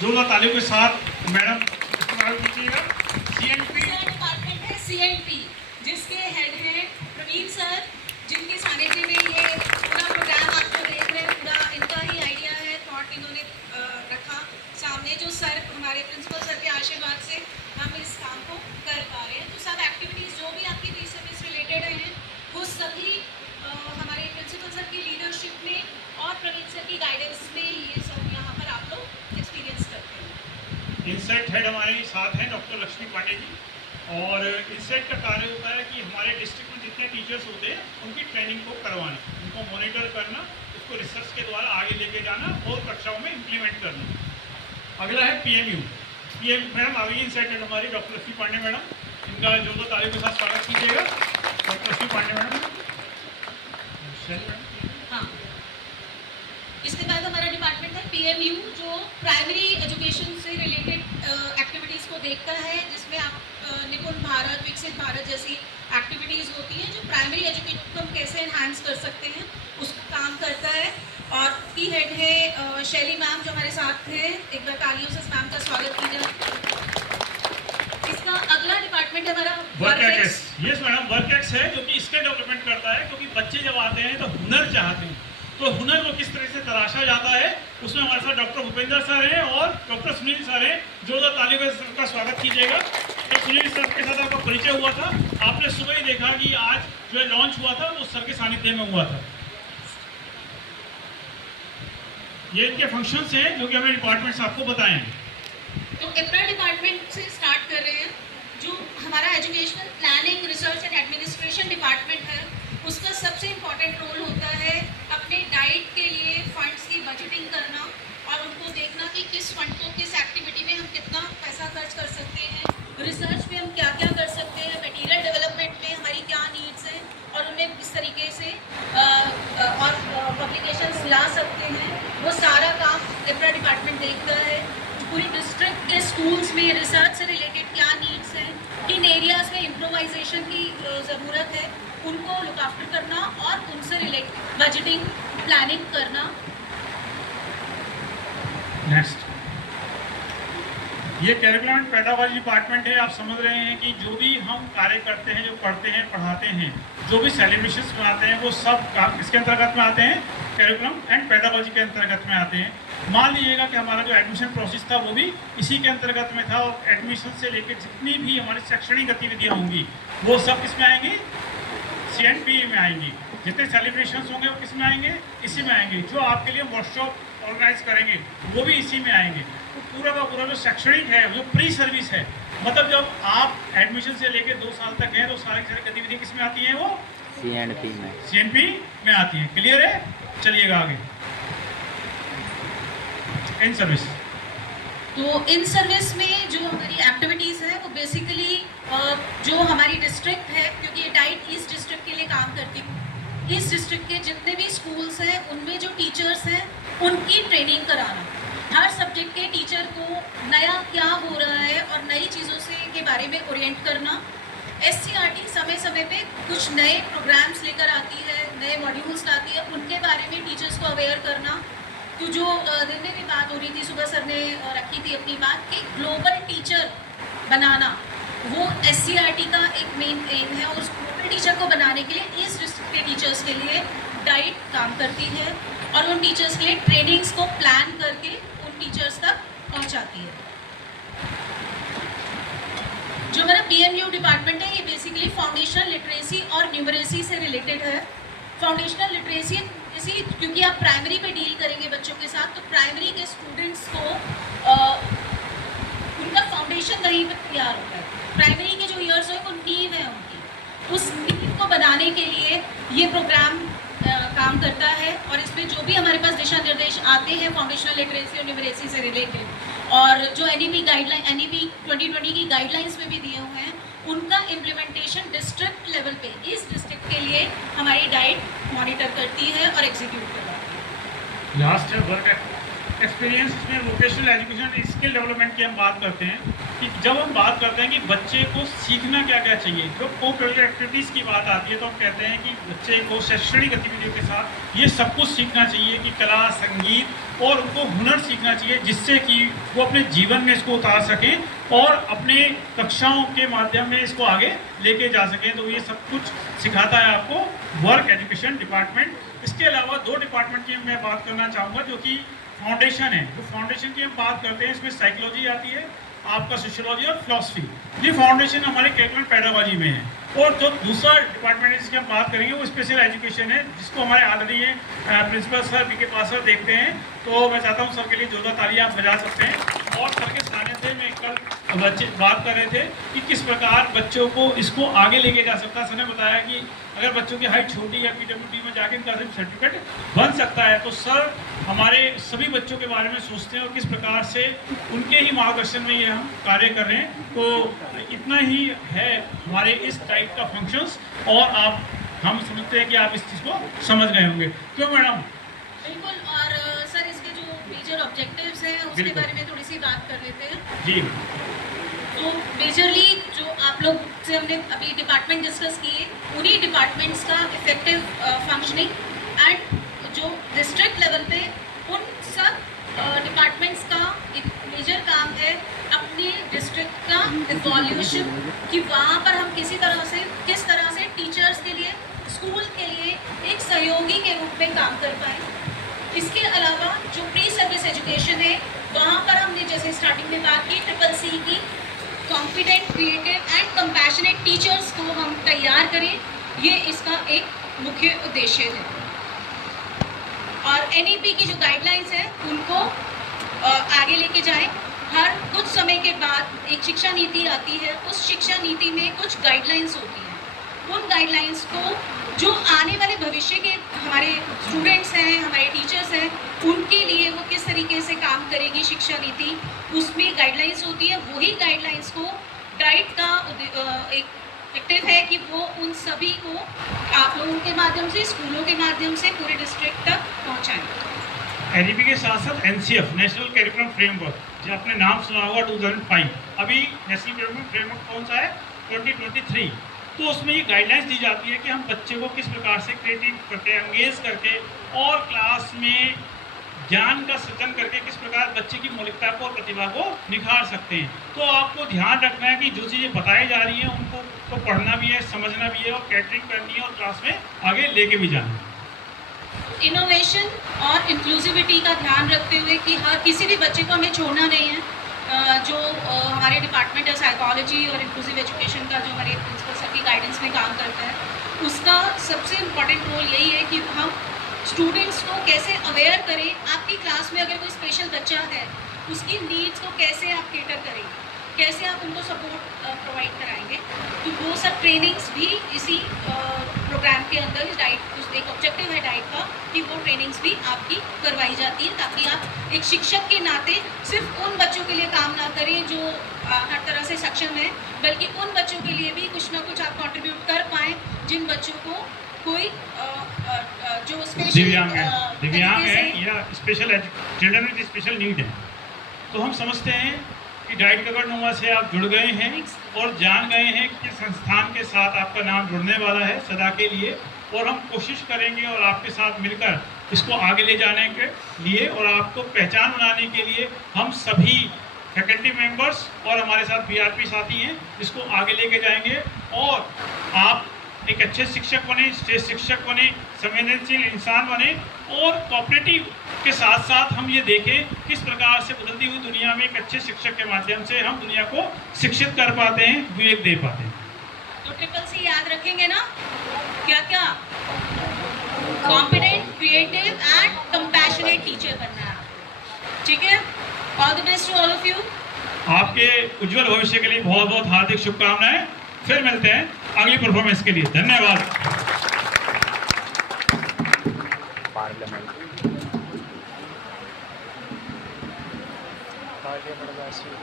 जोरदार तालियों के साथ मैडम कीजिएगा। सीएनपी डिपार्टमेंट है, सीएनपी जिसके हेड हैं प्रवीण सर, जिनके सानिध्य में ये पूरा प्रोग्राम आप जो देख रहे हैं पूरा इनका ही आइडिया है, थॉट इन्होंने रखा सामने। जो सर हमारे प्रिंसिपल सर के आशीर्वाद से हम इस काम को कर पा रहे हैं। तो सब एक्टिविटीज़ जो भी आपकी प्री सर्विस रिलेटेड हैं वो सभी हमारे प्रिंसिपल सर की लीडरशिप में और प्रवीण सर की गाइडेंस में ये सब यहाँ पर आप लोग एक्सपीरियंस करते हैं। इंसेट हेड हमारे साथ हैं डॉक्टर लक्ष्मी पांडे जी, और इंसेट का कार्य होता है कि हमारे डिस्ट्रिक्ट में जितने टीचर्स होते हैं उनकी ट्रेनिंग को करवाना, उनको मॉनिटर करना, उसको रिसर्च के द्वारा आगे लेके जाना और कक्षाओं में इम्प्लीमेंट करना। अगला है पीएमयू। मैडम आ गई इंसेट हेड हमारी डॉक्टर लक्ष्मी पांडे मैडम, इनका जोरदार तालियों के साथ स्वागत कीजिएगा। Doctor Lakshmi Pandey madam. हाँ, इसके बाद हमारा डिपार्टमेंट है पीएमयू, जो प्राइमरी एजुकेशन से रिलेटेड एक्टिविटीज़ को देखता है, जिसमें आप निपुण भारत, विकसित भारत जैसी एक्टिविटीज़ होती हैं जो प्राइमरी एजुकेशन को हम कैसे एनहांस कर सकते हैं उसका काम करता है। और की हेड है शैली मैम जो हमारे साथ हैं, एक बार तालियों से मैम का स्वागत कीजिए। इसका अगला डिपार्टमेंट है हमारा work ex. Yes madam, work ex है जो कि स्किल डेवलपमेंट करता है, क्योंकि बच्चे जब आते हैं तो हुनर चाहते हैं, तो हुनर को किस तरह से तराशा जाता है उसमें हमारे साथ डॉक्टर भूपेंद्र सर हैं और डॉक्टर सुनील सर हैं। जोरदार तालियों का स्वागत कीजिएगा। तो सुनील सर के साथ आपका परिचय हुआ था, आपने सुबह ही देखा कि आज जो है लॉन्च हुआ था वो सर के सानिध्य में हुआ था। ये इनके फंक्शंस हैं जो कि हमें डिपार्टमेंट्स आपको बताएंगे। तो इतना डिपार्टमेंट से स्टार्ट कर रहे हैं। जो हमारा educational planning, research and administration department है, उसका सबसे इम्पॉर्टेंट रोल होता है अपने डाइट के लिए फंड्स की बजटिंग करना और उनको देखना कि किस फंड को किस एक्टिविटी में हम कितना पैसा खर्च कर सकते हैं, रिसर्च में हम क्या क्या कर सकते हैं, मटेरियल डेवलपमेंट में हमारी क्या नीड्स हैं और उन्हें किस तरीके से और पब्लिकेशंस ला सकते हैं, वो सारा काम इफ्रा डिपार्टमेंट देखता है। पूरी डिस्ट्रिक्ट के स्कूल्स में रिसर्च से रिलेटेड क्या नीड्स हैं, किन एरियाज़ में इम्प्रोवाइजेशन की ज़रूरत है, उनको लुक आफ्टर करना और उनसे रिलेटेड बजटिंग प्लानिंग करना। नेक्स्ट, ये करिकुलम एंड पेडागोजी डिपार्टमेंट है। आप समझ रहे हैं कि जो भी हम कार्य करते हैं, जो पढ़ते हैं, पढ़ाते हैं, जो भी सेलिब्रेशंस बनाते हैं, वो सब इसके अंतर्गत में आते हैं, करिकुलम एंड पेडागोजी के अंतर्गत में आते हैं। मान लीजिएगा कि हमारा जो एडमिशन प्रोसेस था वो भी इसी के अंतर्गत में था, और एडमिशन से लेकर जितनी भी हमारी शैक्षणिक गतिविधियाँ होंगी वो सब किस में आएंगी, सीएनपी में आएंगी। जितने सेलिब्रेशंस होंगे वो किस में आएंगे, इसी में आएंगे। जो आपके लिए वर्कशॉप ऑर्गेनाइज करेंगे वो भी इसी में आएंगे। तो पूरा का पूरा जो शैक्षणिक है, जो प्री सर्विस है, मतलब जब आप एडमिशन से लेकर 2 साल तक हैं तो सारी गतिविधियाँ किस में आती हैं, वो सीएनपी में आती हैं। क्लियर है? चलिएगा आगे। इन सर्विस, तो इन सर्विस में जो हमारी एक्टिविटीज़ है वो बेसिकली जो हमारी डिस्ट्रिक्ट है, क्योंकि ये डाइट ईस्ट डिस्ट्रिक्ट के लिए काम करती हूँ, ईस्ट डिस्ट्रिक्ट के जितने भी स्कूल्स हैं उनमें जो टीचर्स हैं उनकी ट्रेनिंग कराना, हर सब्जेक्ट के टीचर को नया क्या हो रहा है और नई चीज़ों से के बारे में ओरिएंट करना। SCRT समय समय पे कुछ नए प्रोग्राम्स लेकर आती है, नए मॉड्यूल्स लाती है, उनके बारे में टीचर्स को अवेयर करना। तो जो दिन में भी बात हो रही थी, सुबह सर ने रखी थी अपनी बात कि ग्लोबल टीचर बनाना, वो SCRT का एक मेन एम है। और उस ग्लोबल टीचर को बनाने के लिए इस डिस्ट्रिक्ट के टीचर्स के लिए डाइट काम करती है और उन टीचर्स के लिए ट्रेनिंग्स को प्लान करके उन टीचर्स तक पहुंचाती है। जो मेरा PMU डिपार्टमेंट है, ये बेसिकली फाउंडेशनल लिटरेसी और न्यूमरेसी से रिलेटेड है। फाउंडेशनल लिटरेसी क्योंकि आप प्राइमरी पे डील करेंगे बच्चों के साथ, तो प्राइमरी के स्टूडेंट्स को उनका फाउंडेशन वहीं पर तैयार होता है। प्राइमरी के जो ईयर्स हैं वो नींव है उनकी, उस नींव को बनाने के लिए ये प्रोग्राम काम करता है। और इसमें जो भी हमारे पास दिशा निर्देश आते हैं फाउंडेशनल लिटरेसी और न्यूमरेसी से रिलेटेड, और जो NEP 2020 की गाइडलाइंस में भी दिए हुए हैं, उनका इम्प्लीमेंटेशन डिस्ट्रिक्ट लेवल पे इस डिस्ट्रिक्ट के लिए हमारी डाइट मॉनिटर करती है और एग्जीक्यूट करवाती है। लास्ट है वर्क एक्सपीरियंस। इसमें वोकेशनल एजुकेशन स्किल डेवलपमेंट की हम बात करते हैं। कि जब हम बात करते हैं कि बच्चे को सीखना क्या क्या चाहिए, जो को करिकुलर एक्टिविटीज़ की बात आती है तो हम कहते हैं कि बच्चे को शैक्षणिक गतिविधियों के साथ ये सब कुछ सीखना चाहिए कि कला, संगीत और उनको हुनर सीखना चाहिए, जिससे कि वो अपने जीवन में इसको उतार सकें और अपने कक्षाओं के माध्यम में इसको आगे लेके जा सकें। तो ये सब कुछ सिखाता है आपको वर्क एजुकेशन डिपार्टमेंट। इसके अलावा 2 डिपार्टमेंट की मैं बात करना चाहूँगा जो कि फाउंडेशन है। तो फाउंडेशन की हम बात करते हैं, इसमें साइकोलॉजी आती है, आपका सोशियोलॉजी और फिलॉसफी। ये फाउंडेशन हमारे करिकुलर पेडागोजी में है। और जो दूसरा डिपार्टमेंट है जिसकी हम बात करेंगे वो स्पेशल एजुकेशन है, जिसको हमारे ऑलरेडी प्रिंसिपल सर बी के पास सर देखते हैं। तो मैं चाहता हूँ सर के लिए जोरदार तालियां आप बजा सकते हैं। और सर के सानिध्य में कल बच्चे बात कर रहे थे कि किस प्रकार बच्चों को इसको आगे लेके जा सकता है। सर ने बताया कि अगर बच्चों की हाइट छोटी है PWD में जाके इनका सर्टिफिकेट बन सकता है। तो सर हमारे सभी बच्चों के बारे में सोचते हैं और किस प्रकार से उनके ही मार्गदर्शन में ये हम कार्य कर रहे हैं। तो इतना ही है हमारे इस टाइप का फंक्शंस, और हम समझते हैं कि आप इस चीज़ को समझ गए होंगे। क्यों मैडम? बिल्कुल। और सर इसके जो मेजर ऑब्जेक्टिव्स हैं उसके बिल्कुल। बारे में थोड़ी सी बात कर लेते हैं। जी तो मेजरली जो आप लोग से हमने अभी डिपार्टमेंट डिस्कस किए, उन्हीं डिपार्टमेंट्स का इफेक्टिव फंक्शनिंग एंड जो डिस्ट्रिक्ट लेवल पे उन सब डिपार्टमेंट्स का एक मेजर काम है अपने डिस्ट्रिक्ट का इवॉल्यूशन, कि वहाँ पर हम किस तरह से टीचर्स के लिए, स्कूल के लिए एक सहयोगी के रूप में काम कर पाए। इसके अलावा जो प्री सर्विस एजुकेशन है वहाँ पर हमने जैसे स्टार्टिंग में बात की CCC की, competent, creative and compassionate teachers को हम तैयार करें, ये इसका एक मुख्य उद्देश्य है। और NEP की जो गाइडलाइंस है उनको आगे लेके जाएं। हर कुछ समय के बाद एक शिक्षा नीति आती है, उस शिक्षा नीति में कुछ गाइडलाइंस होती हैं। उन गाइडलाइंस को जो आने वाले भविष्य के हमारे स्टूडेंट्स हैं, हमारे टीचर्स हैं, उनके लिए वो किस तरीके से काम करेगी शिक्षा नीति, उसमें गाइडलाइंस होती है। वही गाइडलाइंस को डाइट का एक एक्टिव है कि वो उन सभी को आप लोगों के माध्यम से, स्कूलों के माध्यम से पूरे डिस्ट्रिक्ट तक पहुँचाएँ। NEP के साथ साथ NCF नेशनल करिकुलम फ्रेमवर्क, जो आपने नाम सुना होगा 2005, अभी नेशनल करिकुलम फ्रेमवर्क कौन सा है 2023। तो उसमें ये गाइडलाइंस दी जाती है कि हम बच्चे को किस प्रकार से क्रिएटिव करके, एंगेज करके और क्लास में ज्ञान का सृजन करके किस प्रकार बच्चे की मौलिकता को और प्रतिभा को निखार सकते हैं। तो आपको ध्यान रखना है कि जो चीज़ें बताई जा रही हैं उनको तो पढ़ना भी है, समझना भी है और कैटरिंग करनी है और क्लास में आगे लेके भी जाना है। इनोवेशन और इंक्लूसिविटी का ध्यान रखते हुए कि हर किसी भी बच्चे को हमें छोड़ना नहीं है। जो हमारे डिपार्टमेंट है साइकोलॉजी और इंक्लूसिव एजुकेशन का, जो हमारे प्रिंसिपल सर की गाइडेंस में काम करता है, उसका सबसे इम्पॉर्टेंट रोल यही है कि हम स्टूडेंट्स को कैसे अवेयर करें। आपकी क्लास में अगर कोई स्पेशल बच्चा है, उसकी नीड्स को कैसे आप केटर करेंगे, कैसे आप उनको सपोर्ट प्रोवाइड कराएंगे। तो वो सब ट्रेनिंग्स भी इसी प्रोग्राम के अंदर डाइट एक ऑब्जेक्टिव है डाइट का, कि वो ट्रेनिंग्स भी आपकी करवाई जाती है, ताकि आप एक शिक्षक के नाते सिर्फ उन बच्चों के लिए काम ना करें जो हर तरह से सक्षम है, बल्कि उन बच्चों के लिए भी कुछ ना कुछ आप कंट्रीब्यूट कर पाएँ जिन बच्चों को कोई जो दिव्यांग है या special children with special need है। तो हम समझते हैं कि डाइट कवरनुमा से आप जुड़ गए हैं और जान गए हैं कि संस्थान के साथ आपका नाम जुड़ने वाला है सदा के लिए, और हम कोशिश करेंगे और आपके साथ मिलकर इसको आगे ले जाने के लिए और आपको पहचान बनाने के लिए हम सभी फैकल्टी मेंबर्स और हमारे साथ BRP साथी हैं, इसको आगे लेके जाएंगे और आप एक अच्छे शिक्षक बने, श्रेष्ठ शिक्षक बने, संवेदनशील इंसान बने और कोऑपरेटिव के साथ साथ हम ये देखें किस प्रकार से बदलती हुई दुनिया में एक अच्छे शिक्षक के माध्यम से हम दुनिया को शिक्षित कर पाते हैं, विवेक दे पाते हैं। तो CCC याद रखेंगे ना, क्या क्या? Competent, creative and compassionate teacher बनना है, ठीक है? All the best to all of you. आपके उज्जवल भविष्य के लिए बहुत बहुत हार्दिक शुभकामनाएं। फिर मिलते हैं अगली परफॉर्मेंस के लिए। धन्यवाद।